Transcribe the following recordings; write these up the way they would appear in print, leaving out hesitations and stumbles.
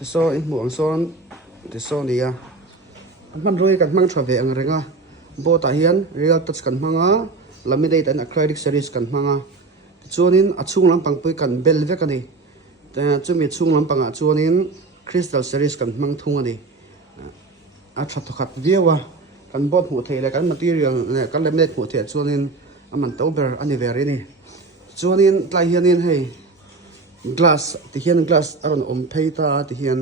thế so in muang son thế so nia man roi kan mang thave ang renga bo ta hian real touch kan manga laminate and acrylic series kan manga chuanin a chung lampang pui kan bel vek ani ta chumi chung lampanga chuanin crystal series kan mang thung ani a that khat dewa kan bot hu theile kan material ne kan laminate hu the chuanin aman tober ani veri ni chuanin tlai hianin hei glass ti hian glass aron om pheita ti hian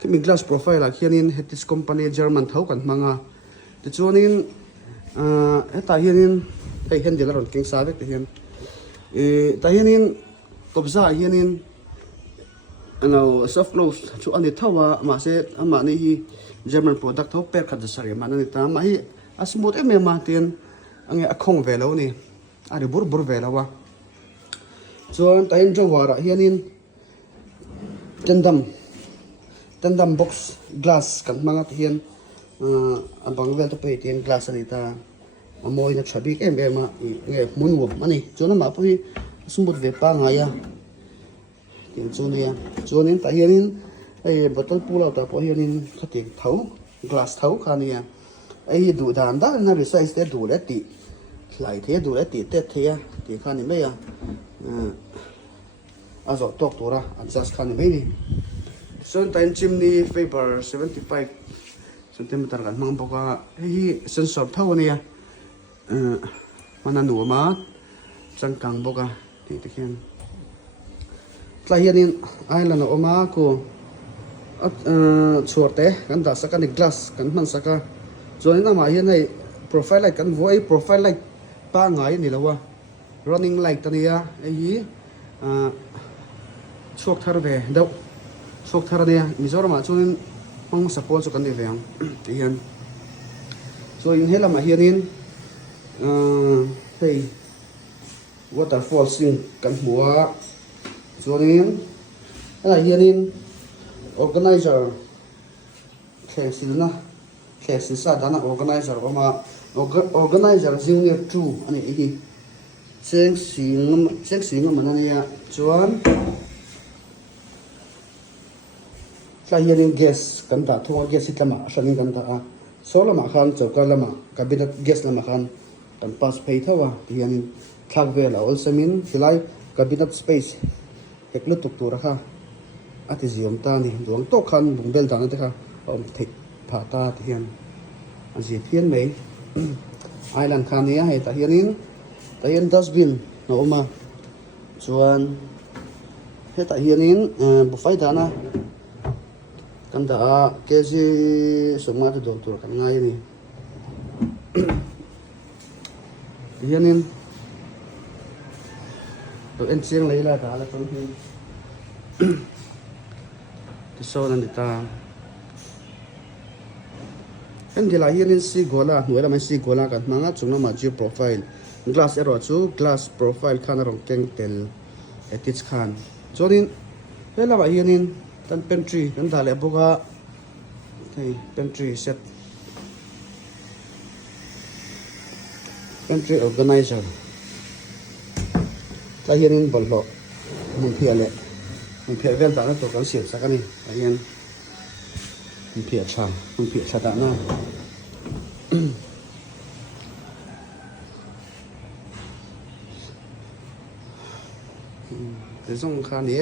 kimi glass profile a hianin hetis company German thau kan manga ti chuanin heta hianin hei handle aron king sa vek ti hian ta hianin topza hianin ano soft close chu ani thawa ma se ama ni hi German product thau per khat sari ma ni ta ma hi a smooth em ma ten ange a khong velo ni ari bur velawa chuan ta in jawara hianin tandem box glass kan manga hian a bang vel to pe ten glass ani ta amoi na thabi em ma nge munwo mani chuan ma pu hi smooth ve pa nga ya tin chunia chuanin ta hianin ei bottle pull out ta po hianin khati thau glass thau khania ei du dan da na resize te du le ti lai the du le ti te thia ti khani me ya azo tok tura adjust khani me ni son time chimney paper 75 cm kan mang boka hi sensor thau ania mana nu ma changkang boka ti te khian tlai hianin island oma ko chorte kan da saka ni glass kan man saka joina ma hian nei profile light kan voi profile light pa ngai ni lawa running light tania ei chok thar ve do chok thar ania mizoram ma chunin hong support chu kan ni veng ti hian so in hela ma hianin hei waterfall sing kan hua chuanin ala hianin organizer thlesil sa dana organizer oma organizer junior 2 ani hi cheng sing manania chuan tlai hianin gas kan ta thunga gas hitlama hranin kan ta a solama khan chawka lama cabinet gas lama khan kan pass phei thawa hianin thak vela olsamin hilai cabinet space heklu tuk tur kha ati ziom ta ni duang to khan bungbel dana te kha om thik pha ta ti hian aji thian mei island khan nia he ta hianin ta hian dustbin no oma chuan he ta hianin bufai dana kan da kg soma te doktor kan ngai ni hianin to en chiang leila ta la kan hi ti so nan ta en dila hianin si gola nuela mai si gola kan manga chungna ma ji profile glass ero chu glass profile khan rong keng tel etich khan chorin hela ba hianin tan pantry kan dale boga thei pantry set pantry organizer ta hianin bollo mun phiale mun phia vel ta na to kan siat sakani ta hian mun phia tha na thế xong khan đi